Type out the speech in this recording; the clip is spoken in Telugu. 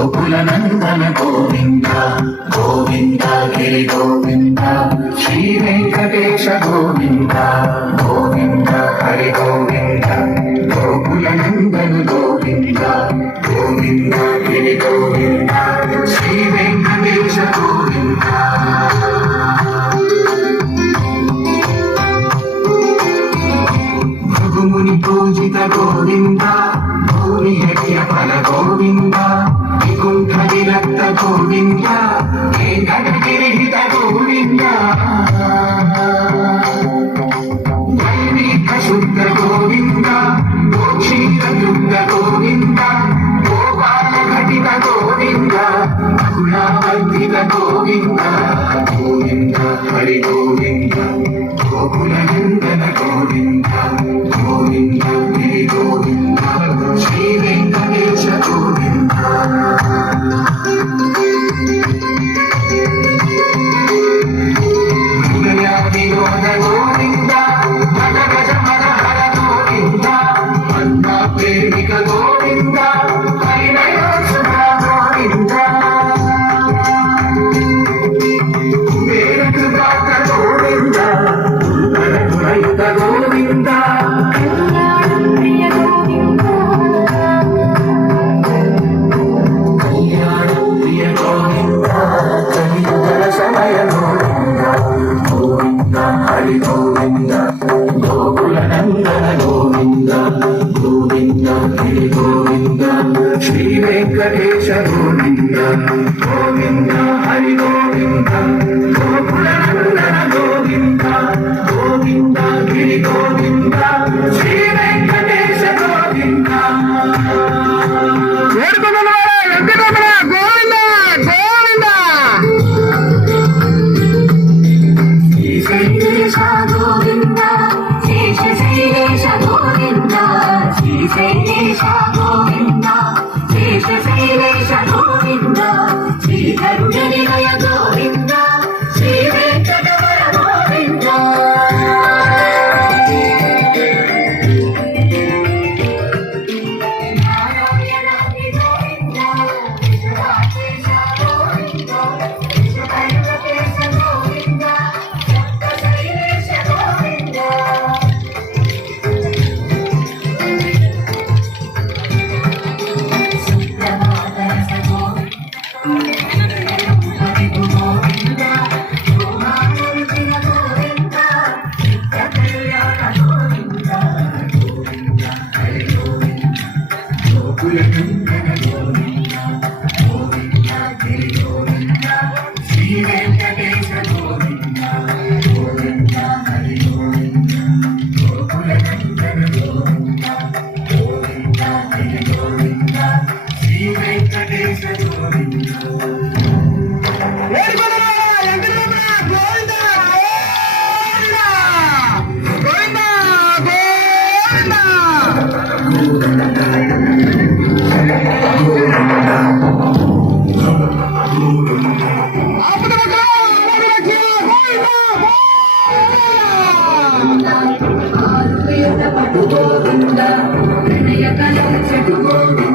గోకుల నందన గోవింద గోవింద గిరి గోవింద శ్రీ వెంకటేశ గోవింద గోవింద హరి గోవింద గోకుల నందన గోవింద గోవింద గిరి గోవింద శ్రీ వెంకటేశ గోవింద భృగుముని పూజిత గోవింద భూమి యజ్ఞ ఫల గోవింద వికుంఠ విరక్త గోవింద వెంకటగిరిహిత గోవింద వైదిక శుద్ధ గోవింద గోక్షీర దుర్గ గోవింద గోపాల ఘటిత గోవింద గుణావర్ధిత గోవింద గోవింద హరి గోవింద గోకుల నందన గోవింద గోవింద గిరి గోవింద శ్రీ వెంకటేశ గోవింద హృదయ వినోద గోవింద మద గజ మద హర గోవింద అన్న ప్రేమిక గోవింద హరినయోషుధ గోవింద వేరకృపాక గోవింద గుణయుత గోవింద హరి గోవింద గోకుల నందన గోవింద గోవింద హరి గోవింద శ్రీ వెంకటేశ గోవింద గోవింద హరి గోవింద గోకుల నందన గోవింద గోవింద గిరి గోవింద శ్రీ వెంకటేశ గోవింద శైలేశ గోవింద శేష శైలేశ గోవింద శ్రీ శైలేశ గోవింద శేష శైలేశ గోవింద శ్రీధరుడ నిలయ గోవింద శ్రీ వెంకటవర గోవింద నారాయణాది గోవింద విశ్వరాజేశ గోవింద విశ్వకైలాసేశ గోవింద శ్రీ వెంకటేశ గోవింద గోవింద హరి గోవింద గోకుల నందన గోవింద గోవింద హరి గోవింద శ్రీ వెంకటేశ గోవింద గోవింద ప్రణయ కలశ గోవింద